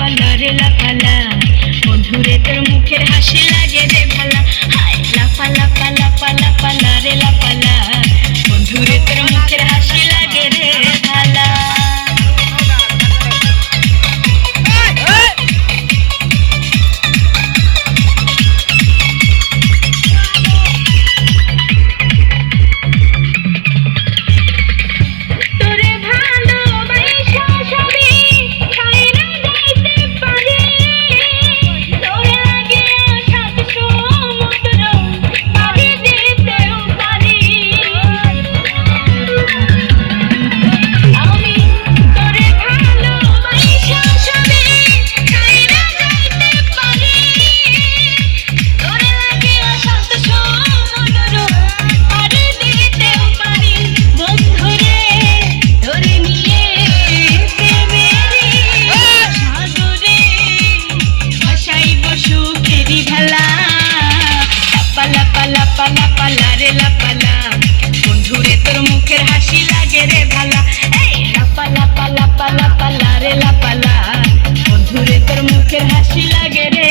লাপালা রে লাপালা, বন্ধুরে তোর মুখের হাসি লাগে রে ভালা। হায় লাপালা পালা পালা পালা রে লাপালা, বন্ধুরে তোর মুখের হাসি লাগে রে ভালা। বন্ধুরে তোর মুখের হাসি লাগে রে ভালা। এই লাপালা পালা পালা পালা রে লাপালা, বন্ধুরে তোর মুখের হাসি লাগে রে